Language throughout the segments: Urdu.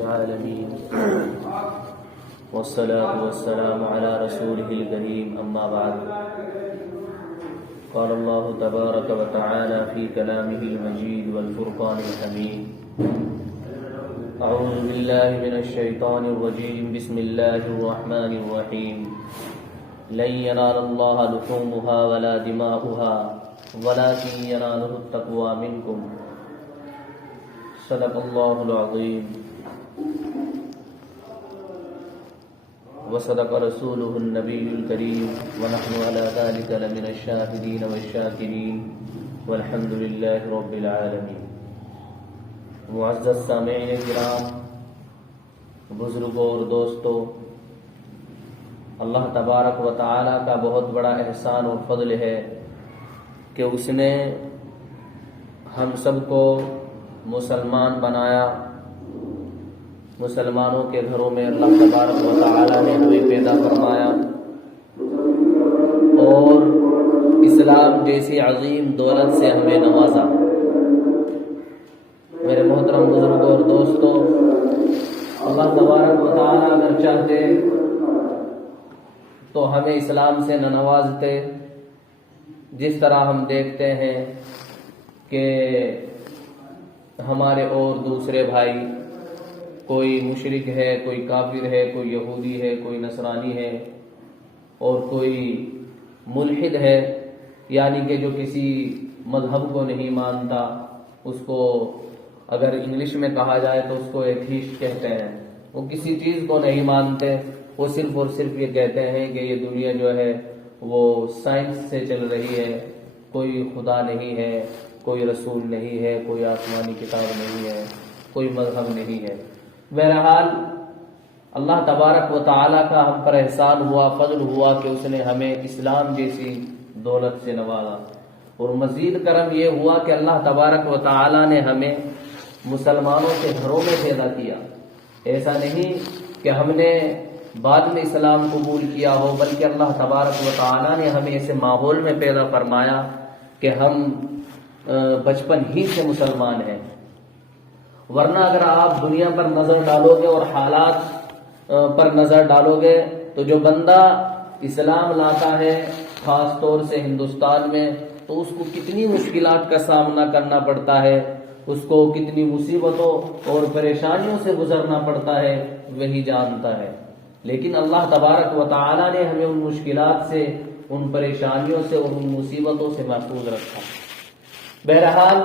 العالمين والصلاة والسلام على رسوله الكريم أما بعد قال الله تبارك وتعالى في كلامه المجيد والفرقان الحميد أعوذ بالله من الشيطان الرجيم بسم الله الرحمن الرحيم لن ينال الله لحومها ولا دماؤها ولكن يناله التقوى منكم صدق الله العظيم وصدق رسوله النبي الكريم ونحن على ذلك لمن الشاهدين والشاكرين والحمد لله رب العالمين. معزز سامعین کرام، بزرگوں اور دوستوں، اللہ تبارک و تعالی کا بہت بڑا احسان اور فضل ہے کہ اس نے ہم سب کو مسلمان بنایا. مسلمانوں کے گھروں میں اللہ تبارک و تعالی نے ہمیں پیدا فرمایا اور اسلام جیسی عظیم دولت سے ہمیں نوازا. میرے محترم بزرگوں اور دوستوں، اللہ تبارک و تعالی اگر چاہتے تو ہمیں اسلام سے نہ نوازتے. جس طرح ہم دیکھتے ہیں کہ ہمارے اور دوسرے بھائی، کوئی مشرک ہے، کوئی کافر ہے، کوئی یہودی ہے، کوئی نصرانی ہے اور کوئی ملحد ہے، یعنی کہ جو کسی مذہب کو نہیں مانتا. اس کو اگر انگلش میں کہا جائے تو اس کو ایتھیسٹ کہتے ہیں. وہ کسی چیز کو نہیں مانتے، وہ صرف اور صرف یہ کہتے ہیں کہ یہ دنیا جو ہے وہ سائنس سے چل رہی ہے، کوئی خدا نہیں ہے، کوئی رسول نہیں ہے، کوئی آسمانی کتاب نہیں ہے، کوئی مذہب نہیں ہے. بہرحال اللہ تبارک و تعالیٰ کا ہم پر احسان ہوا، فضل ہوا کہ اس نے ہمیں اسلام جیسی دولت سے نوازا. اور مزید کرم یہ ہوا کہ اللہ تبارک و تعالیٰ نے ہمیں مسلمانوں کے گھروں میں پیدا کیا. ایسا نہیں کہ ہم نے بعد میں اسلام قبول کیا ہو، بلکہ اللہ تبارک و تعالیٰ نے ہمیں ایسے ماحول میں پیدا فرمایا کہ ہم بچپن ہی سے مسلمان ہیں. ورنہ اگر آپ دنیا پر نظر ڈالو گے اور حالات پر نظر ڈالو گے تو جو بندہ اسلام لاتا ہے خاص طور سے ہندوستان میں، تو اس کو کتنی مشکلات کا سامنا کرنا پڑتا ہے، اس کو کتنی مصیبتوں اور پریشانیوں سے گزرنا پڑتا ہے، وہی جانتا ہے. لیکن اللہ تبارک و تعالی نے ہمیں ان مشکلات سے، ان پریشانیوں سے اور ان مصیبتوں سے محفوظ رکھا. بہرحال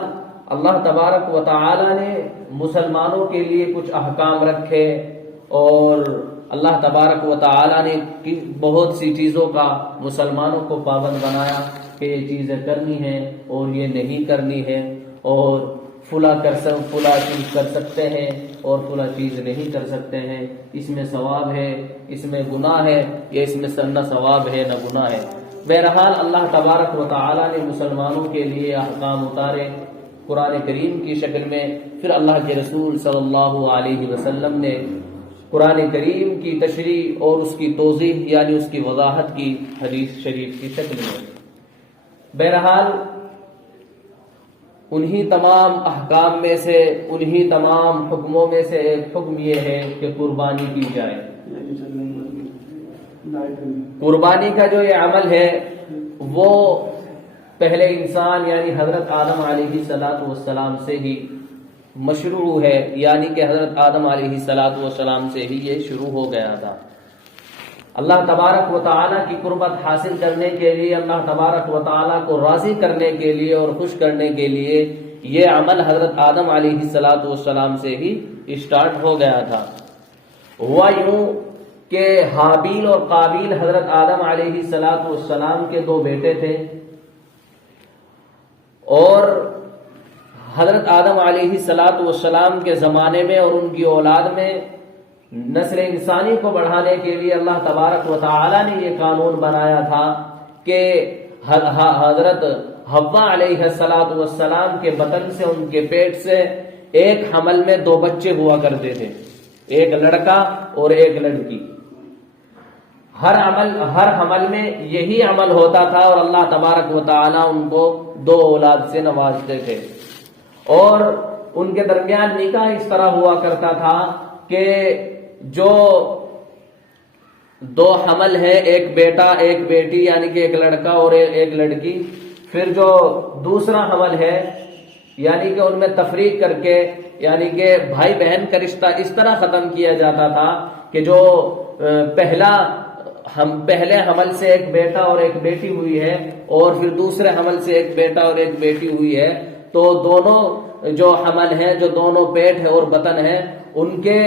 اللہ تبارک و تعالی نے مسلمانوں کے لیے کچھ احکام رکھے اور اللہ تبارک و تعالی نے بہت سی چیزوں کا مسلمانوں کو پابند بنایا کہ یہ چیزیں کرنی ہیں اور یہ نہیں کرنی ہے، اور فلاں چیز کر سکتے ہیں اور فلاں چیز نہیں کر سکتے ہیں. اس میں ثواب ہے، اس میں گناہ ہے، یا اس میں نہ ثواب ہے نہ گناہ ہے. بہرحال اللہ تبارک و تعالی نے مسلمانوں کے لیے احکام اتارے قرآن کریم کی شکل میں. پھر اللہ کے رسول صلی اللہ علیہ وسلم نے قرآن کریم کی تشریح اور اس کی توضیح یعنی اس کی وضاحت کی حدیث شریف کی شکل میں. بہرحال انہی تمام احکام میں سے، انہی تمام حکموں میں سے ایک حکم یہ ہے کہ قربانی کی جائے. قربانی کا جو یہ عمل ہے وہ پہلے انسان یعنی حضرت آدم علیہ السلام سے ہی مشروع ہے، یعنی کہ حضرت آدم علیہ السلام سے ہی یہ شروع ہو گیا تھا. اللہ تبارک و تعالیٰ کی قربت حاصل کرنے کے لیے، اللہ تبارک و تعالیٰ کو راضی کرنے کے لیے اور خوش کرنے کے لیے یہ عمل حضرت آدم علیہ السلام سے ہی اسٹارٹ ہو گیا تھا. ہوا یوں کہ حابیل اور قابیل حضرت آدم علیہ السلام کے دو بیٹے تھے، اور حضرت آدم علیہ السلام کے زمانے میں اور ان کی اولاد میں نسل انسانی کو بڑھانے کے لیے اللہ تبارک و تعالی نے یہ قانون بنایا تھا کہ حضرت حوا علیہ السلام کے بطن سے، ان کے پیٹ سے ایک حمل میں دو بچے ہوا کرتے تھے، ایک لڑکا اور ایک لڑکی. ہر حمل میں یہی عمل ہوتا تھا اور اللہ تبارک و تعالی ان کو دو اولاد سے نوازتے تھے. اور ان کے درمیان نکاح اس طرح ہوا کرتا تھا کہ جو دو حمل ہے، ایک بیٹا ایک بیٹی، یعنی کہ ایک لڑکا اور ایک لڑکی، پھر جو دوسرا حمل ہے یعنی کہ ان میں تفریق کر کے یعنی کہ بھائی بہن کا رشتہ اس طرح ختم کیا جاتا تھا کہ جو پہلے حمل سے ایک بیٹا اور ایک بیٹی ہوئی ہے اور پھر دوسرے حمل سے ایک بیٹا اور ایک بیٹی ہوئی ہے، تو دونوں جو حمل ہیں، جو دونوں پیٹ ہے اور بطن ہے، ان کے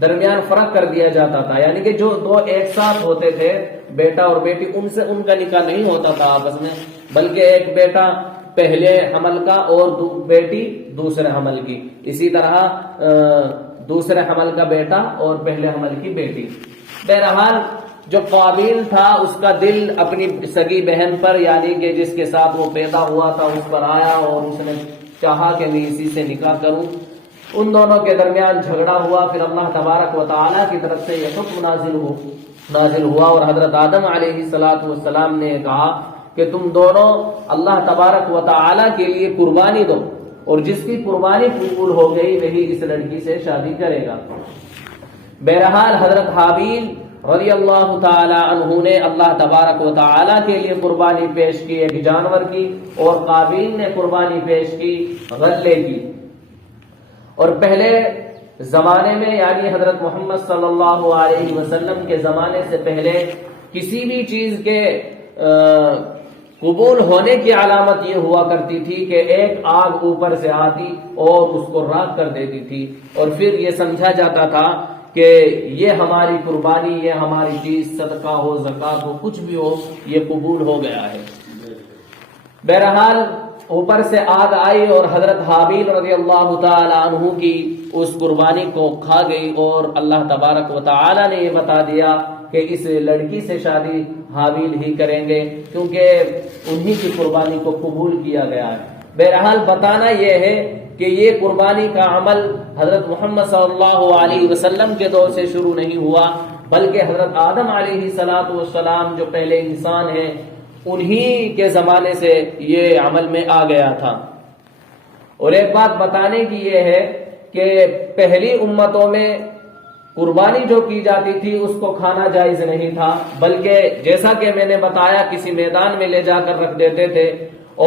درمیان فرق کر دیا جاتا تھا، یعنی کہ جو دو ایک ساتھ ہوتے تھے بیٹا اور بیٹی، ان کا نکاح نہیں ہوتا تھا آپس میں، بلکہ ایک بیٹا پہلے حمل کا اور بیٹی دوسرے حمل کی، اسی طرح دوسرے حمل کا بیٹا اور پہلے حمل کی بیٹی۔ بہرحال جو قابیل تھا اس کا دل اپنی سگی بہن پر یعنی کہ جس کے ساتھ وہ پیدا ہوا تھا اس پر آیا اور اس نے چاہا کہ میں اسی سے نکاح کروں۔ ان دونوں کے درمیان جھگڑا ہوا، پھر اللہ تبارک و تعالیٰ کی طرف سے یہ حکم نازل ہوا اور حضرت آدم علیہ السلام نے کہا کہ تم دونوں اللہ تبارک و تعالیٰ کے لیے قربانی دو، اور جس کی قربانی قبول ہو گئی وہی اس لڑکی سے شادی کرے گا۔ بہرحال حضرت حابیل رضی اللہ تعالی عنہ نے اللہ تبارک و تعالیٰ کے لیے قربانی پیش کی ایک جانور کی، اور قابیل نے قربانی پیش کی غلے کی۔ اور پہلے زمانے میں یعنی حضرت محمد صلی اللہ علیہ وسلم کے زمانے سے پہلے کسی بھی چیز کے قبول ہونے کی علامت یہ ہوا کرتی تھی کہ ایک آگ اوپر سے آتی اور اس کو راکھ کر دیتی تھی، اور پھر یہ سمجھا جاتا تھا کہ یہ ہماری قربانی، یہ ہماری چیز، صدقہ ہو زکوٰۃ ہو کچھ بھی ہو، یہ قبول ہو گیا ہے۔ بہرحال اوپر سے آگ آئی اور حضرت حابیل رضی اللہ تعالی عنہ کی اس قربانی کو کھا گئی، اور اللہ تبارک و تعالی نے یہ بتا دیا کہ اس لڑکی سے شادی حابیل ہی کریں گے، کیونکہ انہی کی قربانی کو قبول کیا گیا ہے۔ بہرحال بتانا یہ ہے کہ یہ قربانی کا عمل حضرت محمد صلی اللہ علیہ وسلم کے دور سے شروع نہیں ہوا، بلکہ حضرت آدم علیہ السلام جو پہلے انسان ہیں انہی کے زمانے سے یہ عمل میں آ گیا تھا۔ اور ایک بات بتانے کی یہ ہے کہ پہلی امتوں میں قربانی جو کی جاتی تھی اس کو کھانا جائز نہیں تھا، بلکہ جیسا کہ میں نے بتایا کسی میدان میں لے جا کر رکھ دیتے تھے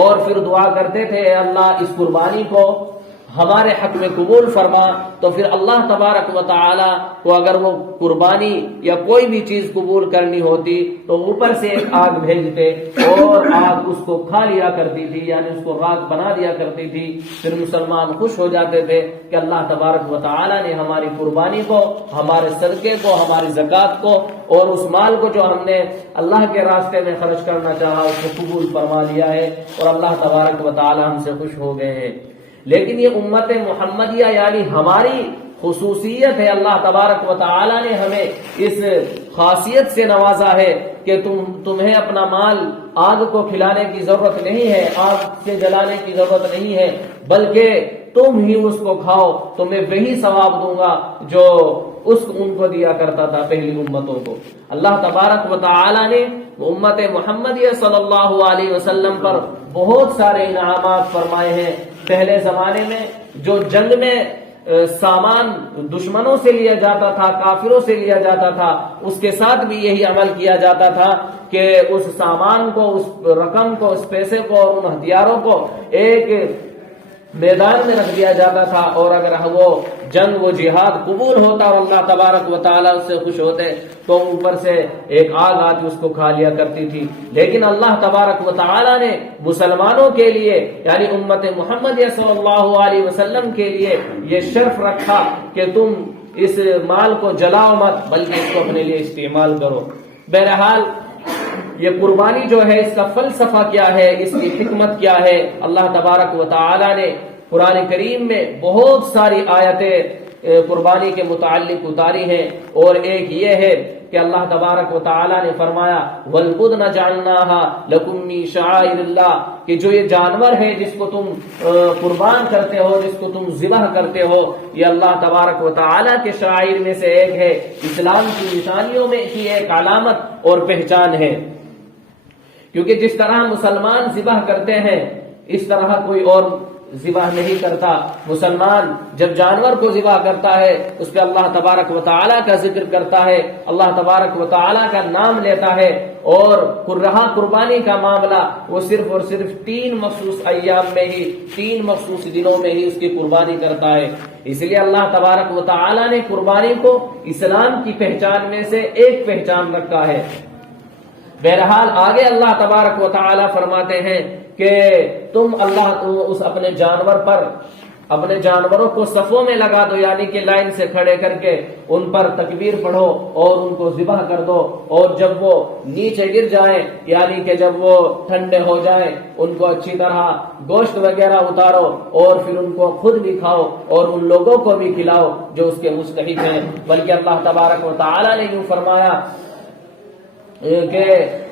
اور پھر دعا کرتے تھے اے اللہ اس قربانی کو ہمارے حق میں قبول فرما، تو پھر اللہ تبارک و تعالی کو اگر وہ قربانی یا کوئی بھی چیز قبول کرنی ہوتی تو اوپر سے ایک آگ بھیجتے اور آگ اس کو کھا لیا کرتی تھی، یعنی اس کو راکھ بنا دیا کرتی تھی۔ پھر مسلمان خوش ہو جاتے تھے کہ اللہ تبارک و تعالی نے ہماری قربانی کو، ہمارے صدقے کو، ہماری زکوٰۃ کو اور اس مال کو جو ہم نے اللہ کے راستے میں خرچ کرنا چاہا اس کو قبول فرما لیا ہے، اور اللہ تبارک و تعالی ہم سے خوش ہو گئے ہیں۔ لیکن یہ امت محمدیہ یعنی ہماری خصوصیت ہے، اللہ تبارک و تعالی نے ہمیں اس خاصیت سے نوازا ہے کہ تمہیں اپنا مال آگ کو کھلانے کی ضرورت نہیں ہے، آگ سے جلانے کی ضرورت نہیں ہے، بلکہ تم ہی اس کو کھاؤ، تمہیں وہی ثواب دوں گا جو ان کو دیا کرتا تھا پہلی امتوں کو۔ اللہ تبارک و تعالی نے امت محمدیہ صلی اللہ علیہ وسلم پر بہت سارے انعامات فرمائے ہیں۔ پہلے زمانے میں جو جنگ میں سامان دشمنوں سے لیا جاتا تھا، کافروں سے لیا جاتا تھا، اس کے ساتھ بھی یہی عمل کیا جاتا تھا کہ اس سامان کو، اس رقم کو، اس پیسے کو اور ان ہتھیاروں کو ایک میدان میں رکھ دیا جاتا تھا، اور اگر وہ جنگ و جہاد قبول ہوتا اور اللہ تبارک و تعالیٰ اس سے خوش ہوتے تو اوپر سے ایک آگ آتی اس کو کھا لیا کرتی تھی۔ لیکن اللہ تبارک و تعالیٰ نے مسلمانوں کے لیے یعنی امت محمدیہ صلی اللہ علیہ وسلم کے لیے یہ شرف رکھا کہ تم اس مال کو جلاؤ مت بلکہ اس کو اپنے لیے استعمال کرو۔ بہرحال یہ قربانی جو ہے اس کا فلسفہ کیا ہے، اس کی حکمت کیا ہے، اللہ تبارک و تعالی نے قرآن کریم میں بہت ساری آیتیں قربانی کے متعلق اتاری ہیں، اور ایک یہ ہے کہ اللہ تبارک و تعالی نے فرمایا وَالْبُدْنَ جَعَلْنَاهَا لَكُمْ مِنْ شَعَائِرِ اللَّهِ کہ جو یہ جانور ہے جس کو تم قربان کرتے ہو، جس کو تم ذبح کرتے ہو، یہ اللہ تبارک و تعالی کے شعائر میں سے ایک ہے، اسلام کی نشانیوں میں کی ایک علامت اور پہچان ہے۔ کیونکہ جس طرح مسلمان ذبح کرتے ہیں اس طرح کوئی اور ذبح نہیں کرتا۔ مسلمان جب جانور کو ذبح کرتا ہے اس پہ اللہ تبارک و تعالیٰ کا ذکر کرتا ہے، اللہ تبارک و تعالیٰ کا نام لیتا ہے، اور رہا قربانی کا معاملہ وہ صرف اور صرف 3 مخصوص ایام میں ہی، 3 مخصوص دنوں میں ہی اس کی قربانی کرتا ہے۔ اس لیے اللہ تبارک و تعالیٰ نے قربانی کو اسلام کی پہچان میں سے ایک پہچان رکھا ہے۔ بہرحال آگے اللہ تبارک و تعالیٰ فرماتے ہیں کہ تم اس اپنے جانوروں کو صفوں میں لگا دو، یعنی کہ لائن سے کھڑے کر کے ان پر تکبیر پڑھو اور ان کو ذبح کر دو، اور جب وہ نیچے گر جائیں یعنی کہ جب وہ ٹھنڈے ہو جائیں ان کو اچھی طرح گوشت وغیرہ اتارو اور پھر ان کو خود بھی کھاؤ اور ان لوگوں کو بھی کھلاؤ جو اس کے مستحق ہیں۔ بلکہ اللہ تبارک و تعالیٰ نے یوں فرمایا کہ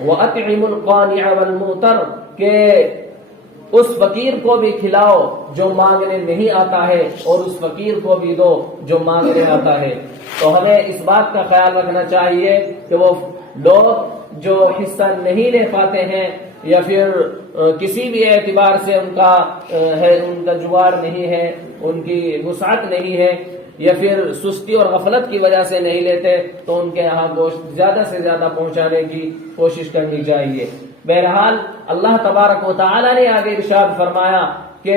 وَأَطْعِمُوا الْقَانِعَ وَالْمُعْتَرَّ، کہ اس فقیر کو بھی کھلاؤ جو مانگنے نہیں آتا ہے اور اس فقیر کو بھی دو جو مانگنے آتا ہے۔ تو ہمیں اس بات کا خیال رکھنا چاہیے کہ وہ لوگ جو حصہ نہیں لے پاتے ہیں یا پھر کسی بھی اعتبار سے ان کا جوار نہیں ہے، ان کی وسعت نہیں ہے، یا پھر سستی اور غفلت کی وجہ سے نہیں لیتے، تو ان کے یہاں گوشت زیادہ سے زیادہ پہنچانے کی کوشش کرنی چاہیے۔ بہرحال اللہ تبارک و تعالیٰ نے آگے ارشاد فرمایا کہ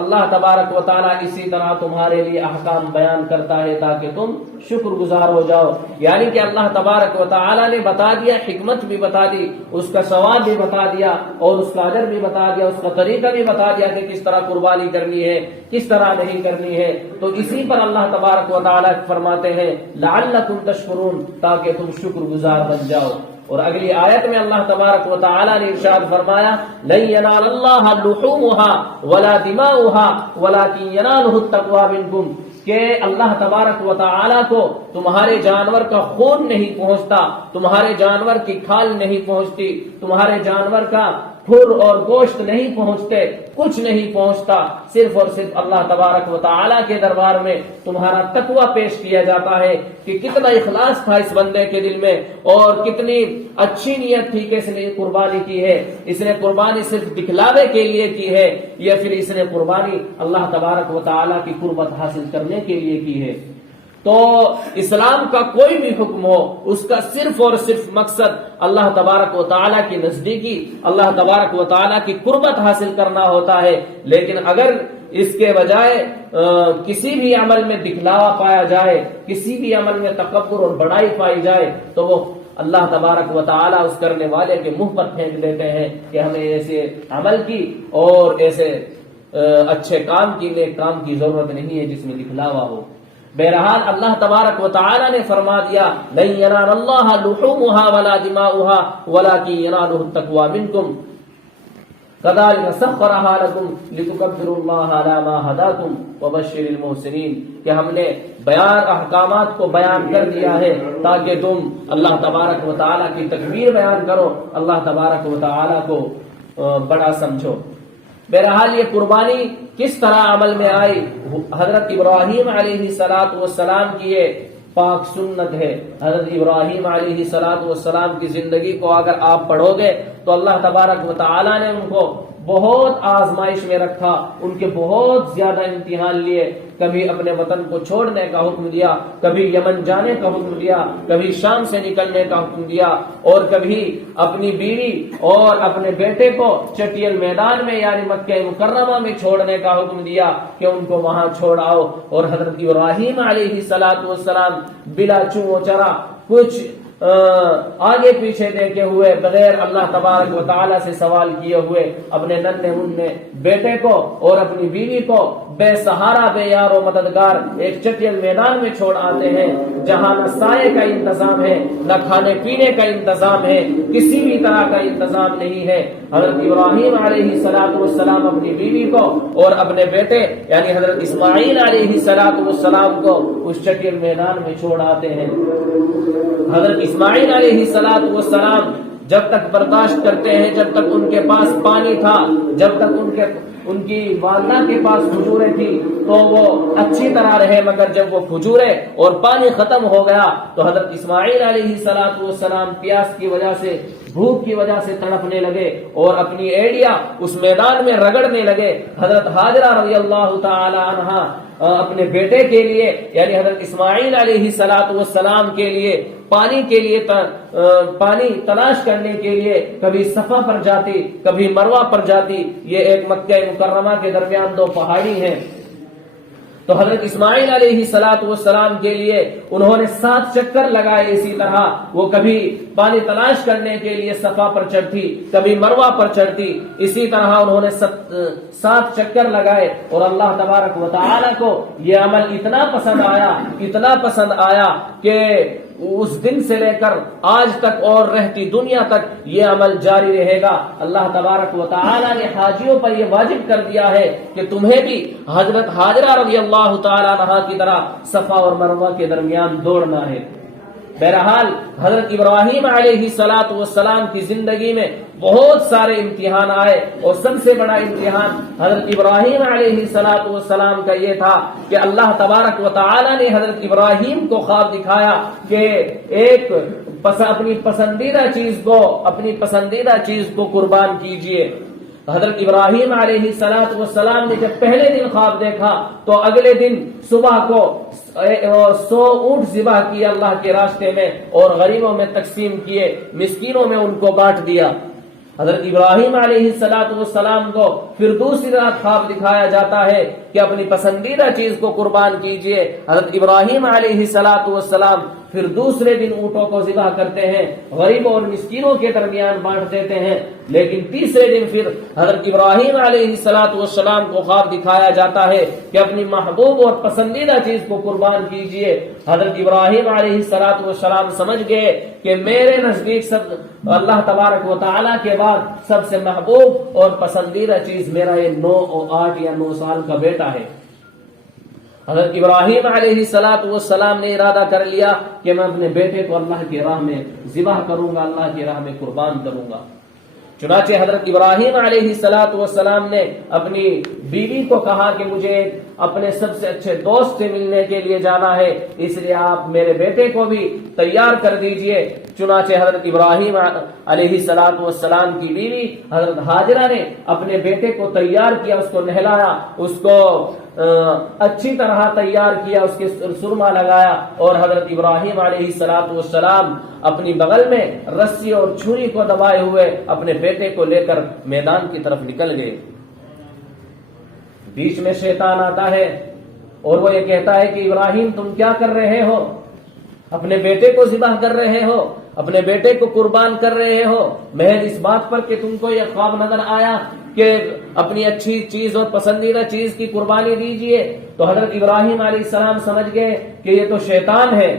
اللہ تبارک و تعالیٰ اسی طرح تمہارے لیے احکام بیان کرتا ہے تاکہ تم شکر گزار ہو جاؤ، یعنی کہ اللہ تبارک و تعالیٰ نے بتا دیا، حکمت بھی بتا دی، اس کا ثواب بھی بتا دیا اور اس کا اجر بھی بتا دیا، اس کا طریقہ بھی بتا دیا کہ کس طرح قربانی کرنی ہے کس طرح نہیں کرنی ہے۔ تو اسی پر اللہ تبارک و تعالیٰ فرماتے ہیں لعلکم تشکرون، تاکہ تم شکر گزار بن جاؤ۔ اور اگلی آیت میں اللہ تبارک و تعالیٰ نے ارشاد فرمایا لن ینال اللہ لحومها ولا دماؤها ولکن ینالہ التقوی منکم، کہ اللہ تبارک و تعالیٰ کو تمہارے جانور کا خون نہیں پہنچتا، تمہارے جانور کی کھال نہیں پہنچتی، تمہارے جانور کا کھر اور گوشت نہیں پہنچتے، کچھ نہیں پہنچتا، صرف اور صرف اللہ تبارک و تعالیٰ کے دربار میں تمہارا تقوی پیش کیا جاتا ہے کہ کتنا اخلاص تھا اس بندے کے دل میں اور کتنی اچھی نیت تھی کہ اس نے قربانی کی ہے، اس نے قربانی صرف دکھلاوے کے لیے کی ہے یا پھر اس نے قربانی اللہ تبارک و تعالیٰ کی قربت حاصل کرنے کے لیے کی ہے۔ تو اسلام کا کوئی بھی حکم ہو اس کا صرف اور صرف مقصد اللہ تبارک و تعالیٰ کی نزدیکی، اللہ تبارک و تعالیٰ کی قربت حاصل کرنا ہوتا ہے۔ لیکن اگر اس کے بجائے کسی بھی عمل میں دکھلاوا پایا جائے، کسی بھی عمل میں تکبر اور بڑائی پائی جائے، تو وہ اللہ تبارک و تعالیٰ اس کرنے والے کے منہ پر پھینک دیتے ہیں کہ ہمیں ایسے عمل کی اور ایسے اچھے کام کی، نیک کام کی ضرورت نہیں ہے جس میں دکھلاوا ہو۔ بہرحال اللہ تبارک و تعالیٰ نے فرما دیا لن ینال اللہ لحومها ولا دماؤها ولکن ینالہ التقوی منکم کذالک سخرها لکم لتکبروا اللہ علی ما ہداکم وبشر المحسنین، کہ ہم نے احکامات کو بیان کر دیا ہے تاکہ تم اللہ تبارک و تعالیٰ کی تکبیر بیان کرو، اللہ تبارک و تعالیٰ کو بڑا سمجھو۔ بہرحال یہ قربانی کس طرح عمل میں آئی، حضرت ابراہیم علیہ السلام کی یہ پاک سنت ہے۔ حضرت ابراہیم علیہ السلام کی زندگی کو اگر آپ پڑھو گے تو اللہ تبارک و تعالیٰ نے ان کو بہت آزمائش میں رکھا، ان کے بہت زیادہ امتحان لیے، کبھی اپنے وطن کو چھوڑنے کا حکم دیا، کبھی یمن جانے کا حکم دیا، کبھی شام سے نکلنے کا حکم دیا، اور کبھی اپنی بیوی اور اپنے بیٹے کو چٹیل میدان میں یعنی مکہ مکرمہ میں چھوڑنے کا حکم دیا کہ ان کو وہاں چھوڑ آؤ۔ اور حضرت ابراہیم علیہ السلام بلا چوں چرا کچھ آگے پیچھے دیکھے ہوئے، بغیر اللہ تبارک و تعالیٰ سے سوال کیے ہوئے، اپنے ننھے منھے بیٹے کو اور اپنی بیوی کو بے سہارا، بے یار و مددگار ایک چٹیل میدان میں چھوڑ آتے ہیں جہاں نہ سائے کا انتظام ہے، نہ کھانے پینے کا انتظام ہے، کسی بھی طرح کا انتظام نہیں ہے۔ حضرت ابراہیم علیہ السلام اپنی بیوی کو اور اپنے بیٹے یعنی حضرت اسماعیل علیہ السلام کو اس چٹیل میدان میں چھوڑ آتے ہیں۔ حضرت اسماعیل علیہ السلام جب تک برداشت کرتے ہیں جب تک ان کے پاس پانی تھا، جب تک ان کی والدہ کے پاس کھجوریں تھی تو وہ اچھی طرح رہے، مگر جب وہ کھجوریں اور پانی ختم ہو گیا تو حضرت اسماعیل علیہ السلام پیاس کی وجہ سے، بھوک کی وجہ سے تڑپنے لگے اور اپنی ایڑیاں اس میدان میں رگڑنے لگے۔ حضرت ہاجرہ رضی اللہ تعالی عنہا اپنے بیٹے کے لیے یعنی حضرت اسماعیل علیہ السلام کے لیے پانی تلاش کرنے کے لیے کبھی صفا پر جاتی، کبھی مروہ پر جاتی۔ یہ ایک مکہ مکرمہ کے درمیان دو پہاڑی ہیں، تو حضرت اسماعیل علیہ السلام کے لیے انہوں نے 7 چکر لگائے۔ اسی طرح وہ کبھی پانی تلاش کرنے کے لیے صفا پر چڑھتی، کبھی مروہ پر چڑھتی، اسی طرح انہوں نے 7 چکر لگائے، اور اللہ تبارک و تعالی کو یہ عمل اتنا پسند آیا کہ اس دن سے لے کر آج تک اور رہتی دنیا تک یہ عمل جاری رہے گا۔ اللہ تبارک و تعالی نے حاجیوں پر یہ واجب کر دیا ہے کہ تمہیں بھی حضرت ہاجرہ رضی اللہ تعالی عنہا کی طرح صفا اور مروہ کے درمیان دوڑنا ہے۔ بہرحال حضرت ابراہیم علیہ السلام کی زندگی میں بہت سارے امتحان آئے، اور سب سے بڑا امتحان حضرت ابراہیم علیہ السلام کا یہ تھا کہ اللہ تبارک و تعالی نے حضرت ابراہیم کو خواب دکھایا کہ ایک اپنی پسندیدہ چیز کو قربان کیجئے۔ حضرت ابراہیم علیہ السلام نے جب پہلے دن خواب دیکھا تو اگلے دن صبح کو 100 اونٹ ذبح کیے اللہ کے راستے میں، اور غریبوں میں تقسیم کیے، مسکینوں میں ان کو بانٹ دیا۔ حضرت ابراہیم علیہ السلام کو پھر دوسری رات خواب دکھایا جاتا ہے کہ اپنی پسندیدہ چیز کو قربان کیجئے۔ حضرت ابراہیم علیہ السلام پھر دوسرے دن اونٹوں کو ذبح کرتے ہیں، غریبوں اور مسکینوں کے درمیان بانٹ دیتے ہیں، لیکن تیسرے دن پھر حضرت ابراہیم علیہ السلام کو خواب دکھایا جاتا ہے کہ اپنی محبوب اور پسندیدہ چیز کو قربان کیجئے۔ حضرت ابراہیم علیہ السلام سمجھ گئے کہ میرے نزدیک سب اللہ تبارک و تعالی کے بعد سب سے محبوب اور پسندیدہ چیز میرا یہ 8 یا 9 سال کا بیٹا ہے۔ حضرت ابراہیم علیہ السلام نے ارادہ کر لیا کہ میں اپنے بیٹے کو اللہ کی راہ میں ذبح کروں گا، اللہ کی راہ میں قربان کروں گا۔ چنانچہ حضرت ابراہیم علیہ السلام نے اپنی بیوی کو کہا کہ مجھے اپنے سب سے اچھے دوست سے ملنے کے لیے جانا ہے، اس لیے آپ میرے بیٹے کو بھی تیار کر دیجئے۔ چنانچہ حضرت ابراہیم علیہ السلام کی بیوی حضرت ہاجرہ نے اپنے بیٹے کو تیار کیا، اس کو نہلایا، اس کو اچھی طرح تیار کیا، اس کے سرما لگایا، اور حضرت ابراہیم علیہ السلام اپنی بغل میں رسی اور چھری کو دبائے ہوئے اپنے بیٹے کو لے کر میدان کی طرف نکل گئے۔ بیچ میں شیطان آتا ہے اور وہ یہ کہتا ہے کہ ابراہیم تم کیا کر رہے ہو؟ اپنے بیٹے کو ذبح کر رہے ہو، اپنے بیٹے کو قربان کر رہے ہو محض اس بات پر کہ تم کو یہ خواب نظر آیا کہ اپنی اچھی چیز اور پسندیدہ چیز کی قربانی دیجئے۔ تو حضرت ابراہیم علیہ السلام سمجھ گئے کہ یہ تو شیطان ہے۔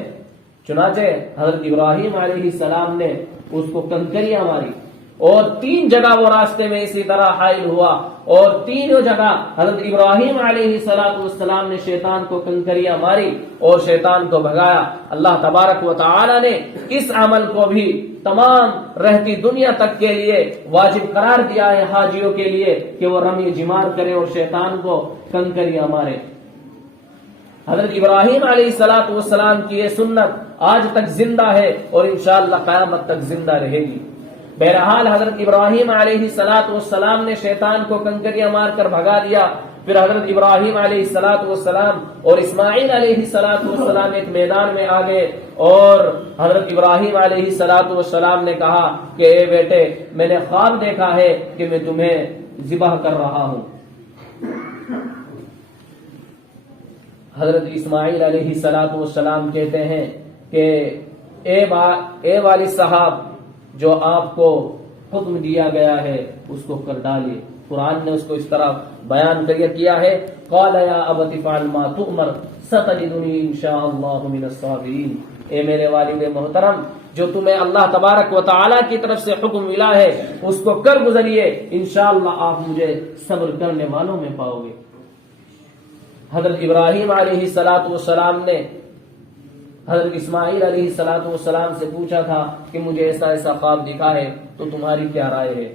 چنانچہ حضرت ابراہیم علیہ السلام نے اس کو کنکریاں ماری، اور 3 جگہ وہ راستے میں اسی طرح حائل ہوا، اور تینوں جگہ حضرت ابراہیم علیہ السلام نے شیطان کو کنکریاں ماری اور شیطان کو بھگایا۔ اللہ تبارک و تعالی نے اس عمل کو بھی تمام رہتی دنیا تک کے لیے واجب قرار دیا ہے حاجیوں کے لیے کہ وہ رمی جمار کرے اور شیطان کو کنکریاں مارے۔ حضرت ابراہیم علیہ السلام کی یہ سنت آج تک زندہ ہے اور انشاءاللہ قیامت تک زندہ رہے گی۔ بہرحال حضرت ابراہیم علیہ السلام نے شیطان کو کنکریاں مار کر بھگا دیا۔ پھر حضرت ابراہیم علیہ السلام اور اسماعیل علیہ السلام ایک میدان میں آ گئے، اور حضرت ابراہیم علیہ السلام نے کہا کہ اے بیٹے میں نے خواب دیکھا ہے کہ میں تمہیں ذبح کر رہا ہوں۔ حضرت اسماعیل علیہ السلام کہتے ہیں کہ اے والد صاحب، جو آپ کو حکم دیا گیا ہے اس کو کر ڈالیے۔ قرآن نے اس کو اس طرح بیان کیا ہے، قال یا ابت فعل ما تؤمر ستجدنی انشاء اللہ من الصابرین۔ اے میرے والد محترم، جو تمہیں اللہ تبارک و تعالی کی طرف سے حکم ملا ہے اس کو کر گزریے، انشاءاللہ آپ مجھے صبر کرنے والوں میں پاؤ گے۔ حضرت ابراہیم علیہ السلام نے حضرت اسماعیل علیہ السلام سے پوچھا تھا کہ مجھے ایسا ایسا خواب دکھا ہے، تو تمہاری کیا رائے ہے؟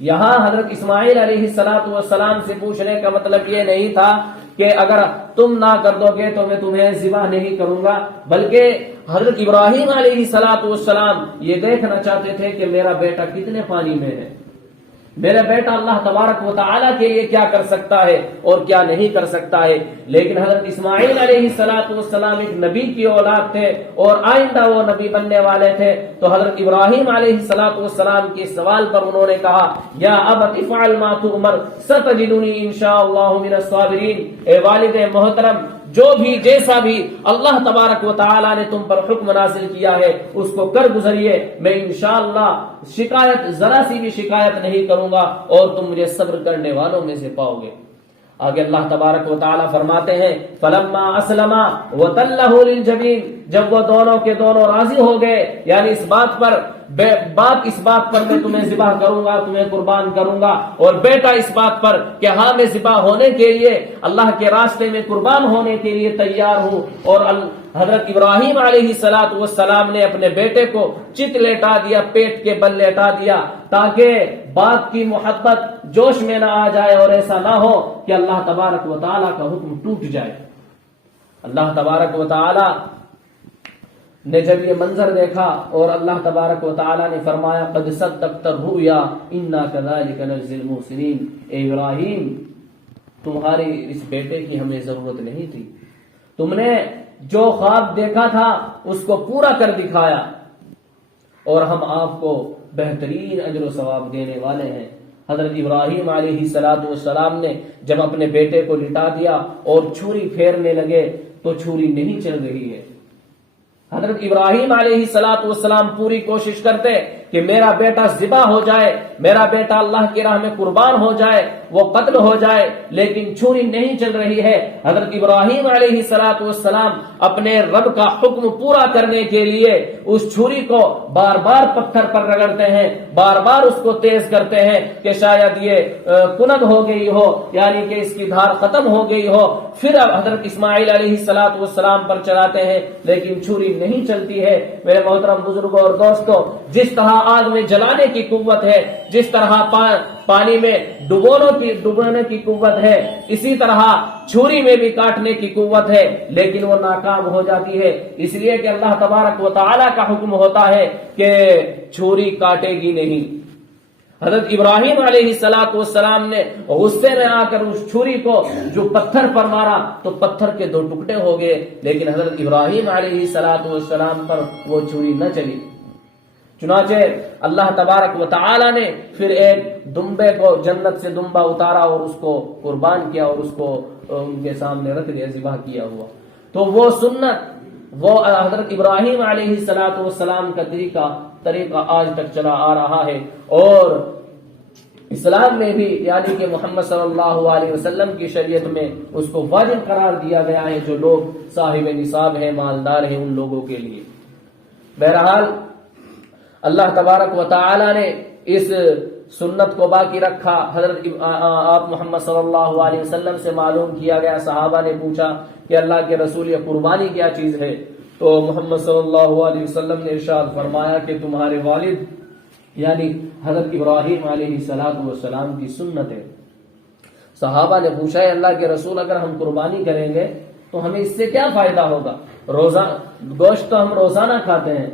یہاں حضرت اسماعیل علیہ السلام سے پوچھنے کا مطلب یہ نہیں تھا کہ اگر تم نہ کر دو گے تو میں تمہیں ذبح نہیں کروں گا، بلکہ حضرت ابراہیم علیہ السلام یہ دیکھنا چاہتے تھے کہ میرا بیٹا کتنے پانی میں ہے، میرا بیٹا اللہ تبارک و تعالیٰ کے لیے کیا کر سکتا ہے اور کیا نہیں کر سکتا ہے۔ لیکن حضرت اسماعیل علیہ السلام ایک نبی کی اولاد تھے اور آئندہ وہ نبی بننے والے تھے، تو حضرت ابراہیم علیہ السلام کے سوال پر انہوں نے کہا یا ابت افعل ما تؤمر ستجدنی انشاءاللہ من الصابرین، اے والد محترم، جو بھی جیسا بھی اللہ تبارک و تعالیٰ نے تم پر حکم نازل کیا ہے اس کو کر گزریے، میں انشاءاللہ ذرا سی بھی شکایت نہیں کروں گا اور تم مجھے صبر کرنے والوں میں سے پاؤ گے۔ آگے اللہ تبارک و تعالیٰ فرماتے ہیں فلما اسلما وتلہ للجبین، جب وہ دونوں کے دونوں راضی ہو گئے، یعنی اس بات پر میں تمہیں ذبح کروں گا، تمہیں قربان کروں گا، اور بیٹا اس بات پر کہ ہاں میں ذبح ہونے کے لیے اللہ کے راستے میں قربان ہونے کے لیے تیار ہوں، اور حضرت ابراہیم علیہ السلام نے اپنے بیٹے کو چت لیٹا دیا، پیٹ کے بل لیٹا دیا، تاکہ باپ کی محبت جوش میں نہ آ جائے اور ایسا نہ ہو کہ اللہ تبارک و تعالیٰ کا حکم ٹوٹ جائے۔ اللہ تبارک و تعالیٰ نے جب یہ منظر دیکھا اور اللہ تبارک و تعالیٰ نے فرمایا قد صدقت الرؤیا انا کذلک نجزی المحسنین، اے ابراہیم تمہاری اس بیٹے کی ہمیں ضرورت نہیں تھی، تم نے جو خواب دیکھا تھا اس کو پورا کر دکھایا اور ہم آپ کو بہترین اجر و ثواب دینے والے ہیں۔ حضرت ابراہیم علیہ السلام نے جب اپنے بیٹے کو لٹا دیا اور چھری پھیرنے لگے تو چھری نہیں چل رہی ہے۔ حضرت ابراہیم علیہ السلام پوری کوشش کرتے کہ میرا بیٹا ذبح ہو جائے، میرا بیٹا اللہ کی راہ میں قربان ہو جائے، وہ قتل ہو جائے، لیکن چھری نہیں چل رہی ہے۔ حضرت ابراہیم علیہ السلام اپنے رب کا حکم پورا کرنے کے لیے اس چھری کو بار بار پتھر پر رگڑتے ہیں، بار بار اس کو تیز کرتے ہیں کہ شاید یہ کند ہو گئی ہو، یعنی کہ اس کی دھار ختم ہو گئی ہو، پھر اب حضرت اسماعیل علیہ السلام پر چلاتے ہیں لیکن چھری نہیں چلتی ہے۔ میرے محترم بزرگوں اور دوستوں، جس طرح آگ میں جلانے کی قوت ہے، جس طرح پانی میں ڈبونے کی قوت ہے، اسی طرح چھری میں بھی کاٹنے کی قوت ہے، لیکن وہ ناکام ہو جاتی ہے، اس لیے کہ اللہ تبارک و تعالیٰ کا حکم ہوتا ہے کہ چھری کاٹے گی نہیں۔ حضرت ابراہیم علیہ السلام نے غصے میں آ کر اس چھری کو جو پتھر پر مارا تو پتھر کے دو ٹکڑے ہو گئے، لیکن حضرت ابراہیم علیہ السلام پر وہ چھری نہ چلی۔ چنانچہ اللہ تبارک و تعالی نے پھر ایک دمبے کو جنت سے دمبا اتارا اور اس کو قربان کیا اور اس کو ان کے سامنے رکھ دیا، ذبح کیا ہوا۔ تو وہ سنت، وہ حضرت ابراہیم علیہ السلام کا طریقہ آج تک چلا آ رہا ہے، اور اسلام میں بھی یعنی کہ محمد صلی اللہ علیہ وسلم کی شریعت میں اس کو واجب قرار دیا گیا ہے، جو لوگ صاحب نصاب ہیں، مالدار ہیں، ان لوگوں کے لیے۔ بہرحال اللہ تبارک و تعالی نے اس سنت کو باقی رکھا۔ حضرت آپ محمد صلی اللہ علیہ وسلم سے معلوم کیا گیا، صحابہ نے پوچھا کہ اللہ کے رسول یہ قربانی کیا چیز ہے؟ تو محمد صلی اللہ علیہ وسلم نے ارشاد فرمایا کہ تمہارے والد یعنی حضرت ابراہیم علیہ السلام کی سنت ہے۔ صحابہ نے پوچھا ہے اللہ کے رسول اگر ہم قربانی کریں گے تو ہمیں اس سے کیا فائدہ ہوگا؟ گوشت تو ہم روزانہ کھاتے ہیں،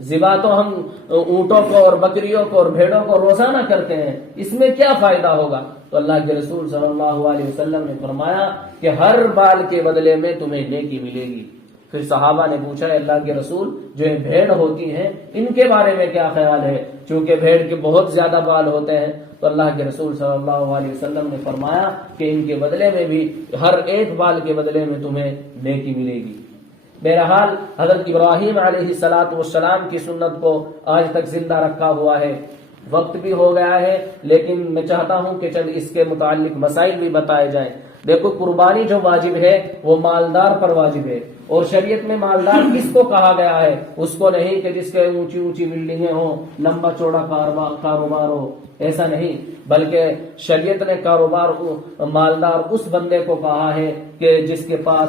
ذبح تو ہم اونٹوں کو اور بکریوں کو اور بھیڑوں کو روزانہ کرتے ہیں، اس میں کیا فائدہ ہوگا؟ تو اللہ کے رسول صلی اللہ علیہ وسلم نے فرمایا کہ ہر بال کے بدلے میں تمہیں نیکی ملے گی۔ پھر صحابہ نے پوچھا ہے اللہ کے رسول جو یہ بھیڑ ہوتی ہیں ان کے بارے میں کیا خیال ہے؟ چونکہ بھیڑ کے بہت زیادہ بال ہوتے ہیں۔ تو اللہ کے رسول صلی اللہ علیہ وسلم نے فرمایا کہ ان کے بدلے میں بھی ہر ایک بال کے بدلے میں تمہیں نیکی ملے گی۔ بہرحال حضرت ابراہیم علیہ السلام کی سنت کو آج تک زندہ رکھا ہوا ہے۔ وقت بھی ہو گیا ہے لیکن میں چاہتا ہوں کہ چند اس کے متعلق مسائل بھی بتائے جائیں۔ دیکھو قربانی جو واجب ہے وہ مالدار پر واجب ہے، اور شریعت میں مالدار کس کو کہا گیا ہے؟ اس کو نہیں کہ جس کے اونچی اونچی بلڈنگیں ہوں، لمبا چوڑا کاروبار ہو، ایسا نہیں، بلکہ شریعت نے مالدار اس بندے کو کہا ہے کہ جس کے پاس